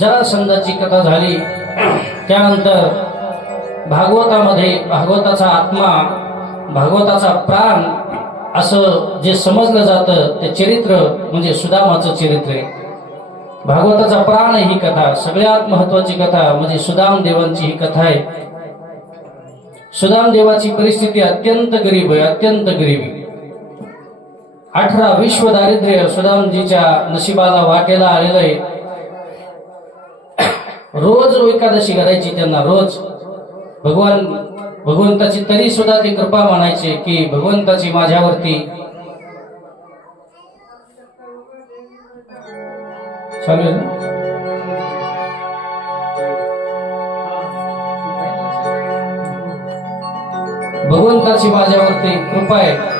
जरासंधाची कथा झाली. त्यानंतर भागवतामध्ये भागवताचा आत्मा भागवताचा प्राण असं जे समजलं जातं ते चरित्र म्हणजे सुदामाचं चरित्र आहे. भागवताचा प्राण ही कथा सगळ्यात महत्वाची कथा म्हणजे सुदाम देवांची ही कथा आहे. सुदाम देवाची परिस्थिती अत्यंत गरीब आहे अत्यंत गरीब आहे. अठरा विश्व दारिद्र्य सुदामजीच्या नशिबाला वाटेला आलेलं आहे. रोज एकादशी करायची त्यांना रोज. भगवान भगवंताची तरी सुद्धा ते कृपा मानायचे की भगवंताची माझ्यावरती चालेल भगवंताची माझ्यावरती कृपा आहे.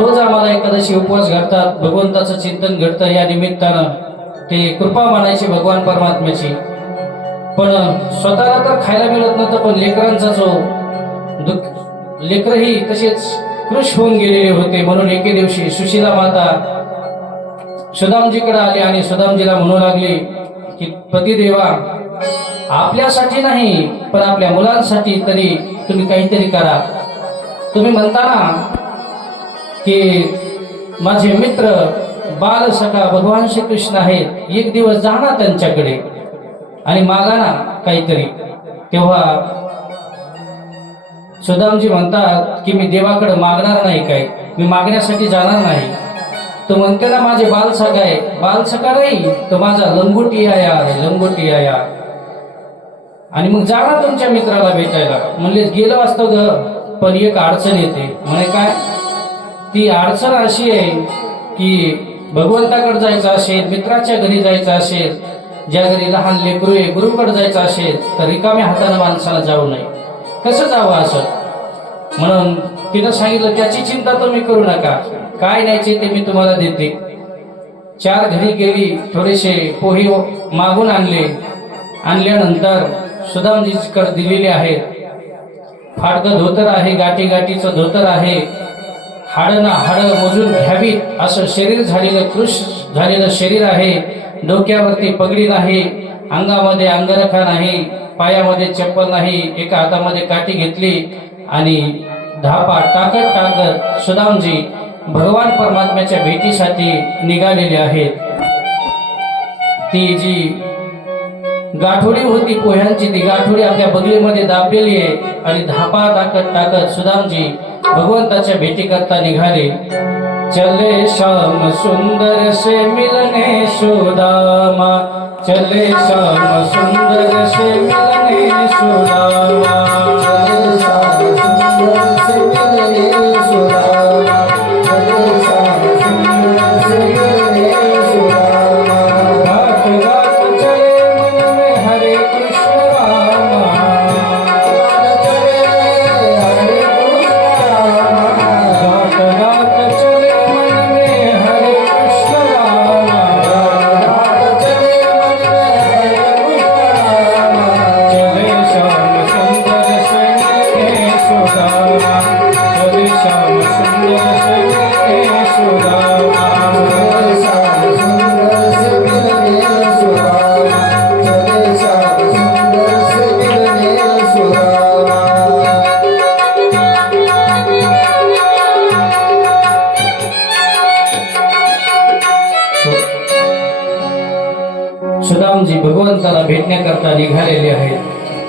रोज आम्हाला एकादशी उपवास घडतात भगवंताचं चिंतन घडतं या निमित्तानं ते कृपा मानायची भगवान परमात्म्याची. पण स्वतःला तर खायला मिळत नव्हतं पण लेकरांचा जो दुःख लेकरही तसेच कृष होऊन गेलेले होते. म्हणून एके दिवशी सुशीला माता सुदामजीकडे आले आणि सुदामजीला म्हणू लागले की पतिदेवा आपल्यासाठी नाही पण आपल्या मुलांसाठी तरी तुम्ही काहीतरी करा. तुम्ही म्हणता ना की माझे मित्र बाल सखा भगवान श्रीकृष्ण आहेत. एक दिवस जाणार त्यांच्याकडे. आणि मागा ना काहीतरी. तेव्हा सुदामजी म्हणतात की मी देवाकडे मागणार नाही काय? मी मागण्यासाठी जाणार नाही. तो म्हणते ना माझे बालसखा आहे बालसखा नाही तो माझा लंगोटी आया लंगोटी आया आणि मग जाणार तुमच्या मित्राला भेटायला. म्हणले गेलो असतो ग पण एक अडचण येते. म्हणे काय? ती अडचण अशी आहे की भगवंताकडे जायचं असेल मित्राच्या घरी जायचं असेल ज्या घरी लहान लेकरू आहे गुरुकडे जायचं असेल तर रिकाम्या हाताने माणसाला जाऊ नये. कसं जावं असं? म्हणून तिनं सांगितलं त्याची चिंता तुम्ही करू नका. काय न्यायचे ते मी तुम्हाला देते. चार घरी गेली थोडेसे पोहे मागून आणले. आणल्यानंतर सुदामजीकर दिलेले आहेत. फाटकं धोतर आहे गाठी गाठीचं धोतर आहे. हाडं ना हाडं मोजून घ्यावीत असं शरीर झालेलं कृश झालेलं शरीर आहे. डोक्यावरती पगडी नाही. अंगामध्ये अंगरखा नाही. पायामध्ये चप्पल नाही. एका हातामध्ये काठी घेतली आणि धापा टाकत टाकत सुदामजी भगवान परमात्म्याच्या भेटीसाठी निघालेले आहेत. ती जी गाठोडी होती पोह्यांची ती गाठोडी आपल्या बगलीमध्ये दाबलेली आहे आणि धापा टाकत टाकत सुदामजी भगवंताच्या भेटी करता निघाले. चले श्याम सुंदर से मिलने सुदामा. चले श्याम सुंदर से मिलने सुदामा.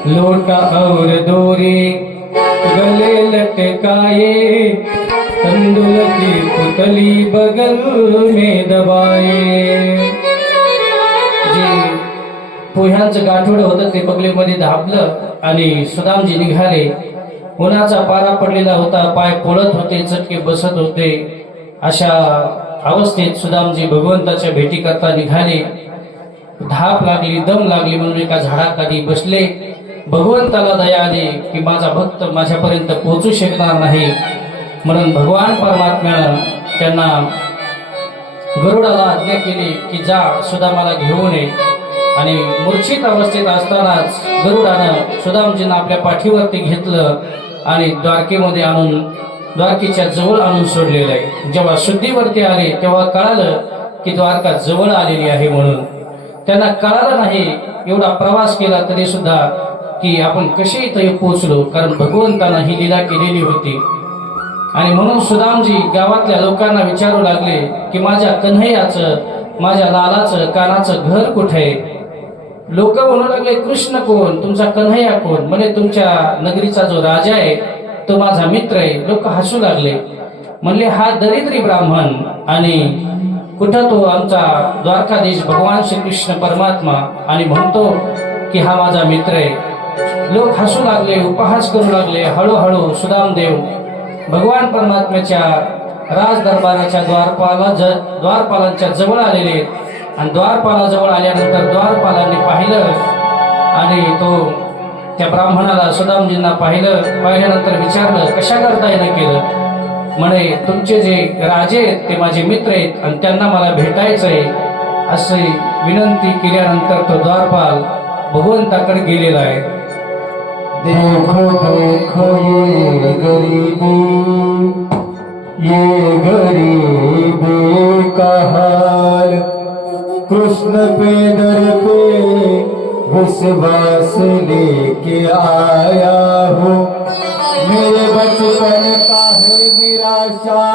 लोटा और दोरी गले लटकाए तंदुल की पुतली बगल में दबाए जे पोह्यांचं गाठोडं होतं ते पगलीमध्ये धापलं आणि सुदामजी निघाले. उन्हाचा पारा पडलेला होता पाय पोळत होते चटके बसत होते. अशा अवस्थेत सुदामजी भगवंताच्या भेटी करता निघाले. धाप लागली दम लागली म्हणून एका झाडाखाली बसले. भगवंताला दया आली की माझा भक्त माझ्यापर्यंत पोहोचू शकणार नाही. म्हणून भगवान परमात्म्यानं त्यांना गरुडाला आज्ञा केली की जा सुदामाला घेऊन ये. आणि मूर्छित अवस्थेत असतानाच गरुडानं सुदामजींना आपल्या पाठीवरती घेतलं आणि द्वारकेमध्ये आणून द्वारकेच्या जवळ आणून सोडलेलं आहे. जेव्हा शुद्धीवरती आले तेव्हा कळालं की द्वारका जवळ आलेली आहे म्हणून. त्यांना कळालं नाही एवढा प्रवास केला तरी सुद्धा की आपण कसे इथं पोहोचलो कारण भगवंतानं ही लीला केलेली होती. आणि म्हणून सुदामजी गावातल्या लोकांना विचारू लागले की माझ्या कन्हैयाचं माझ्या लालाचं कानाचं घर कुठे आहे? लोक म्हणू लागले कृष्ण कोण? तुमचा कन्हैया कोण? म्हणे तुमच्या नगरीचा जो राजा आहे तो माझा मित्र आहे. लोक हसू लागले. म्हणले हा दरिद्री ब्राह्मण आणि कुठं तो आमचा द्वारकाधीश भगवान श्रीकृष्ण परमात्मा? आणि म्हणतो की हा माझा मित्र आहे. लोक हसू लागले उपहास करू लागले हळूहळू सुदामदेव भगवान परमात्म्याच्या राज दरबाराच्या द्वारपाला ज द्वारपालांच्या जवळ आलेले. आणि द्वारपालाजवळ आल्यानंतर द्वारपालांनी पाहिलं आणि तो त्या ब्राह्मणाला सुदामजींना पाहिलं पाहिल्यानंतर विचारलं कशा करता येणं केलं? म्हणे तुमचे जे राजे आहेत ते माझे मित्र आहेत आणि त्यांना मला भेटायचं आहे. असे विनंती केल्यानंतर तो द्वारपाल भगवंताकडे गेलेला आहे. देखो देखो ये गरीबी ये गरीबी का हाल। कृष्ण पे दर पे विश्वास लेके आया हूँ। मेरे बचपन का है निराशा,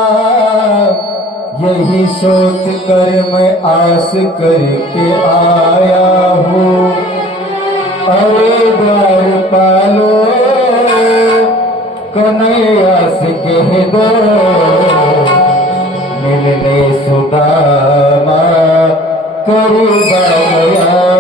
यही सोच कर मैं आस करके आया हूँ। अरे द्वार पालो कन्हैया से कह दो मिलने सुदामा करीब दया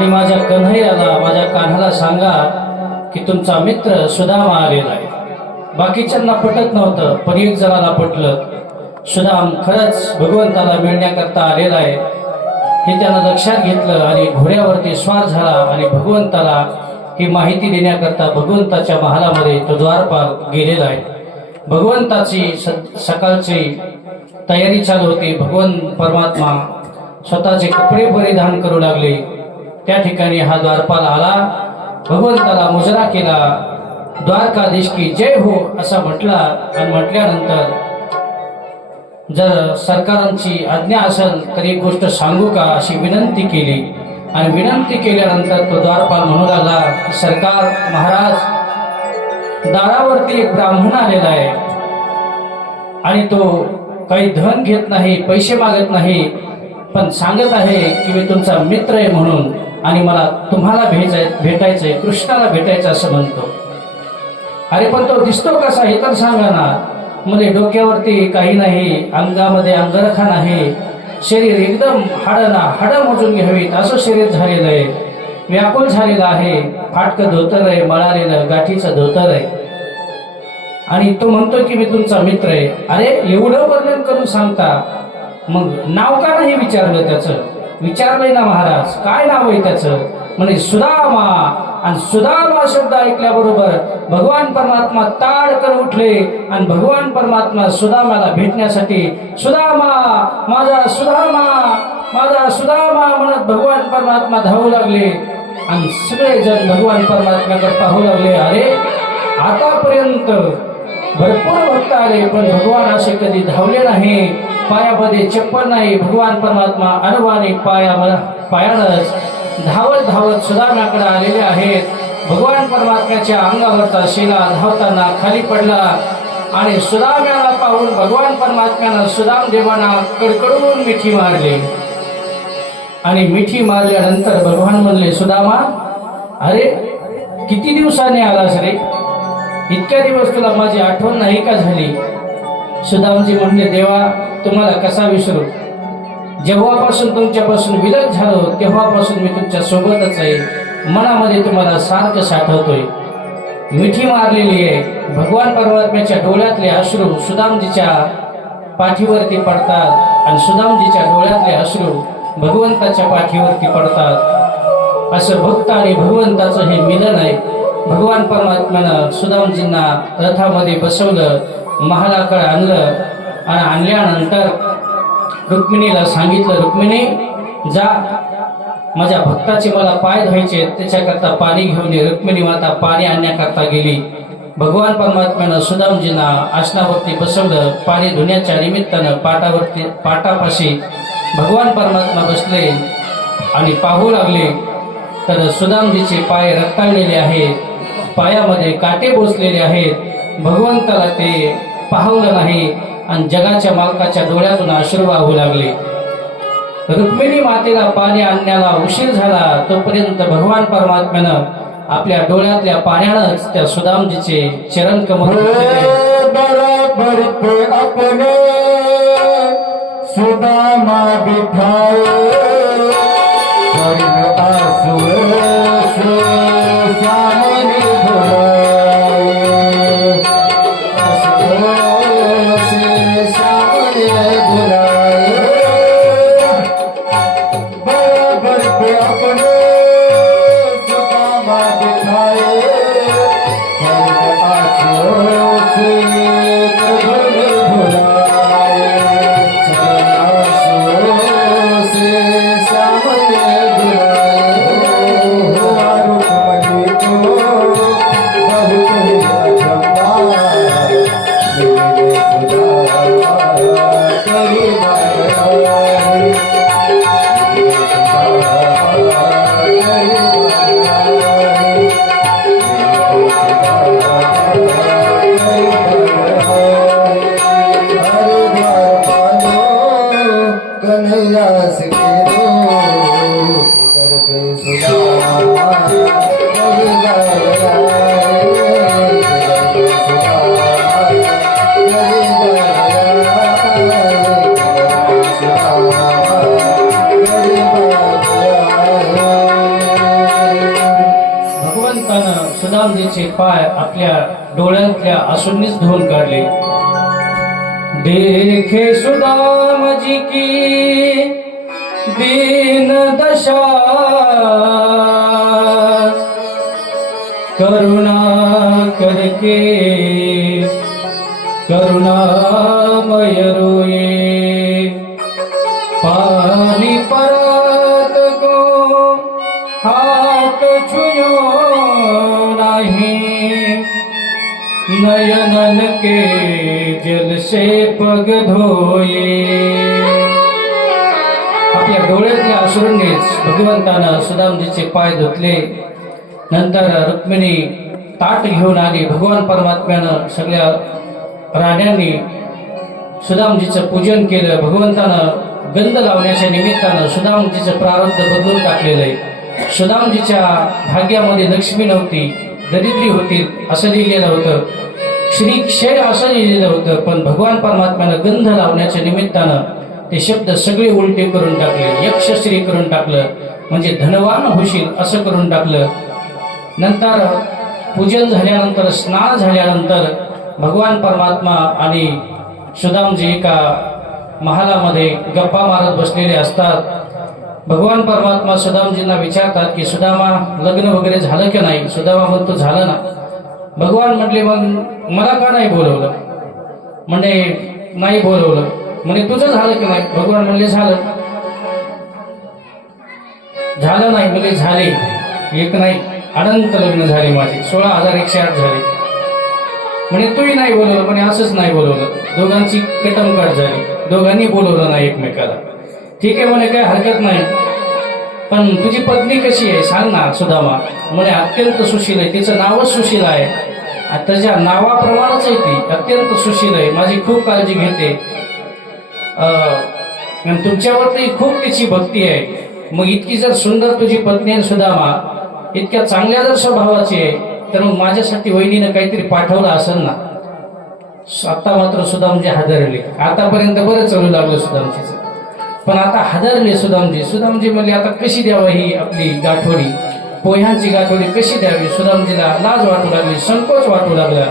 आणि माझ्या कन्हैयाला माझ्या कान्हाला सांगा की तुमचा मित्र सुदामा आलेला आहे. बाकीच्यांना पटत नव्हतं पण एक जणाला पटलं. सुदाम खरंच भगवंताला मिळण्याकरता आलेला आहे. हे त्यानं लक्षात घेतलं आणि घोड्यावरती स्वार झाला आणि भगवंताला ही माहिती देण्याकरता भगवंताच्या महालामध्ये तो द्वारपाल गेलेला आहे. भगवंताची स- सकाळची तयारी चालू होती. भगवंत परमात्मा स्वतःचे कपडे परिधान करू लागले. त्या ठिकाणी हा द्वारपाल आला. भगवंताला मुजरा केला. द्वारकाधीश की जय हो असा म्हटला. आणि म्हटल्यानंतर जर सरकारांची आज्ञा असेल तर एक गोष्ट सांगू का? अशी विनंती केली. आणि विनंती केल्यानंतर तो द्वारपाल म्हणू लागला सरकार महाराज दारावरती एक ब्राह्मण आलेला आहे. आणि तो काही धन घेत नाही पैसे मागत नाही पण सांगत आहे की मी तुमचा मित्र आहे म्हणून. आणि मला तुम्हाला भेटाय भेटायचंय कृष्णाला भेटायचं असं म्हणतो. अरे पण तो दिसतो कसा हे तर सांगा ना. मध्ये डोक्यावरती काही नाही अंगामध्ये अंगरखा नाही. शरीर एकदम हाडं ना हाडं मोजून घ्यावीत. असं शरीर झालेलं आहे. व्याकुळ झालेलं आहे. फाटकं धोतर आहे मळालेलं गाठीचं धोतर आहे. आणि तो म्हणतो की मी तुमचा मित्र आहे. अरे एवढं वर्णन करून सांगता. मग नाव का नाही विचारलं त्याचं? विचारलंय ना महाराज काय नाव आहे त्याचं? म्हणजे सुदामा. आणि सुदामा शब्द ऐकल्याबरोबर भगवान परमात्मा ताडकन उठले आणि भगवान परमात्मा सुदामाला भेटण्यासाठी सुदामा माझा सुदामा माझा सुदामा म्हणत भगवान परमात्मा धावू लागले. आणि सगळे जण भगवान परमात्म्याकडे पाहू लागले अरे आतापर्यंत भरपूर भक्त आले पण भगवान असे कधी धावले नाही. पायामध्ये चप्पल नाही. भगवान परमात्मा अनवाने पाया पायानच धावत धावत सुदाम्याकडे आलेले आहेत. भगवान परमात्म्याच्या अंगावरचा शिला धावताना खाली पडला आणि सुदाम्याला पाहून भगवान परमात्म्यानं सुदाम देवाना कडकडून मिठी मारली. आणि मिठी मारल्यानंतर भगवान म्हणले सुदामा अरे किती दिवसांनी आलास रे? इतक्या दिवस तुला माझी आठवण नाही का झाली? सुदामजी म्हणले देवा तुम्हाला कसा विसरू? जेव्हापासून तुमच्यापासून विलग झालो तेव्हापासून मी तुमच्या सोबतच आहे. मनामध्ये तुम्हाला सारखं साठवतोय. मिठी मारलेली आहे. भगवान परमात्म्याच्या डोळ्यातले अश्रू सुदामजीच्या पाठीवरती पडतात आणि सुदामजीच्या डोळ्यातले अश्रू भगवंताच्या पाठीवरती पडतात. असं भक्त आणि भगवंताचं हे मिलन आहे. भगवान परमात्म्यानं सुदामजींना रथामध्ये बसवलं महालाकडे आणलं आणि आणल्यानंतर रुक्मिणीला सांगितलं रुक्मिणी जा. माझ्या भक्ताचे मला पाय धुवायचे त्याच्याकरता पाणी घेऊन ये. रुक्मिणी माता पाणी आणण्याकरता गेली. भगवान परमात्म्यानं सुदामजींना आसनावरती बसवलं पाणी धुण्याच्या निमित्तानं पाटावरती पाटापाशी भगवान परमात्मा बसले आणि पाहू लागले. तर सुदामजीचे पाय रक्ताळलेले आहेत. पायामध्ये काटे बोचलेले आहेत. भगवंताला ते पाहवलं नाही आणि जगाच्या मालकाच्या डोळ्यातून अश्रू वाहू लागले. रुक्मिणी मातेला पाणी आणण्याला उशीर झाला तोपर्यंत भगवान परमात्म्यानं आपल्या डोळ्यातल्या पाण्यानंच त्या सुदामजीचे चरण कमल सुदामा बिठाए. पाय आपल्या डोळ्यातल्या आसूंनीच धुवून काढले. देखे सुदाम जी की दीन दशा करुणा करके, करुणामय रोये. पानी परत को हाथ छुयो. नाही। नयनन के जल से पग धोये। आपल्या डोळ्यातल्या अश्रूंनीच भगवंतानं सुदामजीचे पाय धुतले। नंतर रुक्मिणी ताट घेऊन आली। भगवान परमात्म्यानं सगळ्या राण्यांनी सुदामजीचं पूजन केलं। भगवंतानं गंध लावण्याच्या निमित्तानं सुदामजीचं प्रारब्ध बदलून टाकलेलं आहे। सुदामजीच्या भाग्यामध्ये लक्ष्मी नव्हती। दरिद्री होती असं लिहिलेलं होतं. श्री क्षय असं लिहिलेलं होतं पण भगवान परमात्म्यानं गंध लावण्याच्या निमित्तानं ते शब्द सगळे उलटे करून टाकले यक्षश्री करून टाकलं म्हणजे धनवान होशील असं करून टाकलं. नंतर पूजन झाल्यानंतर स्नान झाल्यानंतर भगवान परमात्मा आणि सुदामजी एका महालामध्ये गप्पा मारत बसलेले असतात. भगवान परमात्मा सुदामजींना विचारतात की सुदामा लग्न वगैरे झालं की नाही? सुदामा म्हणतो झालं ना. भगवान म्हटले मग मला का नाही बोलवलं? म्हणजे नाही बोलवलं. म्हणजे तुझं झालं की नाही? भगवान म्हणले झालं. झालं नाही. म्हणजे झाले. एक नाही. अनंत लग्न झाले माझे. सोळा हजार एकशे आठ झाले. म्हणे तूही नाही बोलवलं. म्हणे असंच नाही बोलवलं. दोघांची कटमकाट झाली. दोघांनी बोलवलं नाही एकमेकाला. ठीक आहे. म्हणे काय हरकत नाही. पण तुझी पत्नी कशी आहे? सांग ना सुदामा. म्हणे अत्यंत सुशील आहे. तिचं नावच सुशील आहे. त्याच्या नावाप्रमाणेच आहे ती. अत्यंत सुशील आहे. माझी खूप काळजी घेते. अं, तुमच्यावरती खूप तिची भक्ती आहे. मग इतकी जर सुंदर तुझी पत्नी आहे सुदामा इतक्या चांगल्या जर स्वभावाची आहे तर मग माझ्यासाठी वहिनीनं काहीतरी पाठवलं असेल ना? आता मात्र सुदामजी हादरले. आतापर्यंत बरं चालू लागलं सुदामजीचं. पण आता हादरले सुदामजी. सुदामजी म्हणले आता कशी द्यावं ही आपली गाठोडी? पोह्यांची गाठोडी कशी द्यावी? सुदामजीला लाज वाटू लागली संकोच वाटू लागला.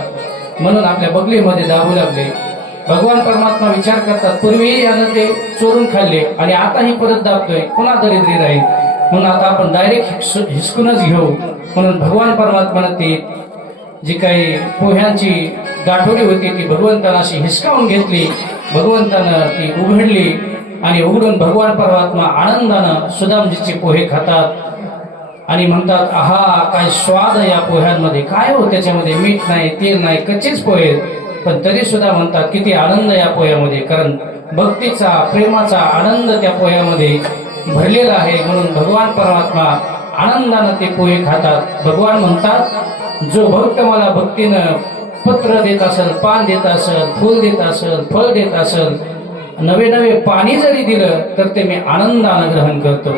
म्हणून आपल्या बगलीमध्ये दाबू लागले. भगवान परमात्मा विचार करतात पूर्वीही यानं ते चोरून खाल्ले आणि आताही परत दाबतोय. पुन्हा दरिद्री राहील. म्हणून आता आपण डायरेक्ट हिसकूनच घेऊ. म्हणून भगवान परमात्मानं ते जी काही पोह्यांची गाठोडी होती ती भगवंतांना अशी हिसकावून घेतली. भगवंतानं ती उघडली. आणि उघडून भगवान परमात्मा आनंदानं सुदामजीचे पोहे खातात. आणि म्हणतात आहा काय स्वाद या पोह्यांमध्ये. काय हो त्याच्यामध्ये? मीठ नाही तेल नाही कच्चेच पोहे पण तरी सुद्धा म्हणतात किती आनंद या पोह्यामध्ये. कारण भक्तीचा प्रेमाचा आनंद त्या पोह्यामध्ये भरलेला आहे. म्हणून भगवान परमात्मा आनंदानं ते पोहे खातात. भगवान म्हणतात जो भक्त मला भक्तीनं पत्र देत असेल पान देत असेल फूल देत असेल फळ देत असेल नवे नवे पाणी जरी दिलं तर ते मी आनंदानं ग्रहण करतो.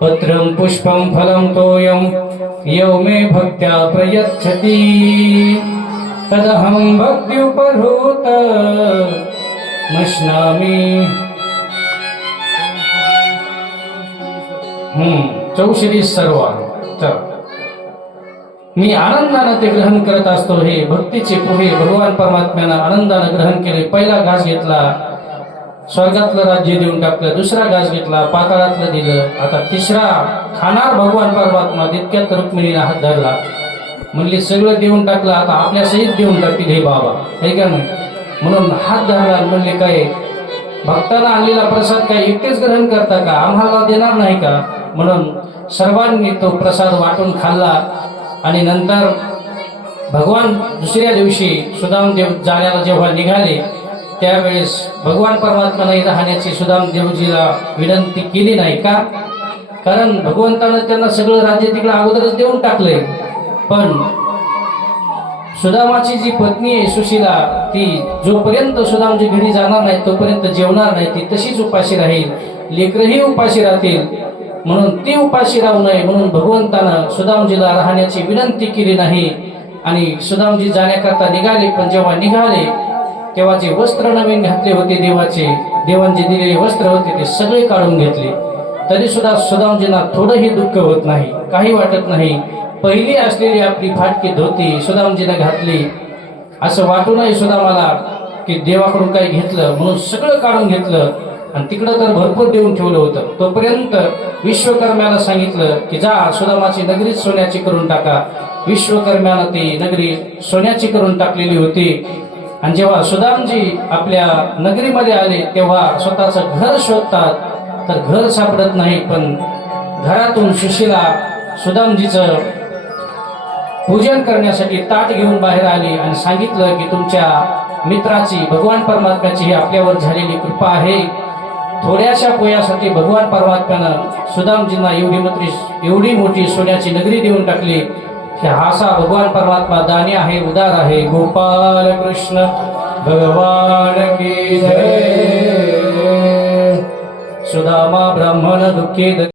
पत्रं पुष्पं फलम तोयं यो मे भक्त्या प्रयच्छति। तदहं भक्त्युपहृत। मश्नामी। हम्म चौशरी सर्व। चल। मी आनंदानं ते ग्रहण करत असतो हे भक्तीचे पोहे भगवान परमात्म्यानं आनंदानं ग्रहण केले पहिला घास घेतला स्वर्गातलं राज्य देऊन टाकलं दुसरा घास घेतला पाताळातलं दिलं. आता तिसरा खाणार भगवान परमात्मा तितक्यात रुक्मिणीला हात धरला. म्हणले सगळं देऊन टाकलं आता आपल्या सहित देऊन टाकतील हे बाबा. हे का नाही? म्हणून हात धरला म्हणले काय? भक्तांना आणलेला प्रसाद काय एकटेच ग्रहण करता का? आम्हाला देणार नाही का? म्हणून सर्वांनी तो प्रसाद वाटून खाल्ला आणि नंतर भगवान दुसऱ्या दिवशी सुदामदेव जाण्याला जेव्हा निघाले त्यावेळेस भगवान परमात्म्याने राहण्याची सुदामदेवजीला विनंती केली नाही का? कारण भगवंतानं त्यांना सगळं राज्य तिकडे अगोदरच देऊन टाकलंय. पण सुदामाची जी पत्नी आहे सुशीला ती जोपर्यंत सुदामजी घरी जाणार नाही तोपर्यंत जेवणार नाही ती तशीच उपाशी राहील. लेकरही उपाशी राहतील. म्हणून ती उपाशी राहू नये म्हणून भगवंतानं सुदामजीला राहण्याची विनंती केली नाही. आणि सुदामजी जाण्याकरता निघाले पण जेव्हा निघाले तेव्हा जे वस्त्र नवीन घातले होते देवाचे देवांचे दिलेले वस्त्र होते ते सगळे काढून घेतले. तरी सुद्धा सुदामजींना थोडंही दुःख होत नाही काही वाटत नाही. पहिली असलेली आपली फाटकी धोती सुदामजीने घातली. असं वाटूनही सुदामाला की देवाकडून काही घेतलं म्हणून सगळं काढून घेतलं आणि तिकडं तर भरपूर देऊन ठेवलं होतं. तोपर्यंत विश्वकर्म्याला सांगितलं की जा सुदामाची नगरीच सोन्याची करून टाका. विश्वकर्म्यानं ती नगरी सोन्याची करून टाकलेली होती. आणि जेव्हा सुदामजी आपल्या नगरीमध्ये आले तेव्हा स्वतःचं घर शोधतात. तर घर सापडत नाही पण घरातून सुशिला सुदामजीचं पूजन करण्यासाठी ताट घेऊन बाहेर आली आणि सांगितलं की तुमच्या मित्राची भगवान परमात्म्याची ही आपल्यावर झालेली कृपा आहे. थोड्याशा पोयासाठी भगवान परमात्म्यानं सुदामजींना एवढी मोठी एवढी मोठी सोन्याची नगरी देऊन टाकली. की हासा भगवान परमात्मा दानी आहे उदार आहे गोपाल कृष्ण भगवान की जय सुदामा ब्राह्मण दुःखी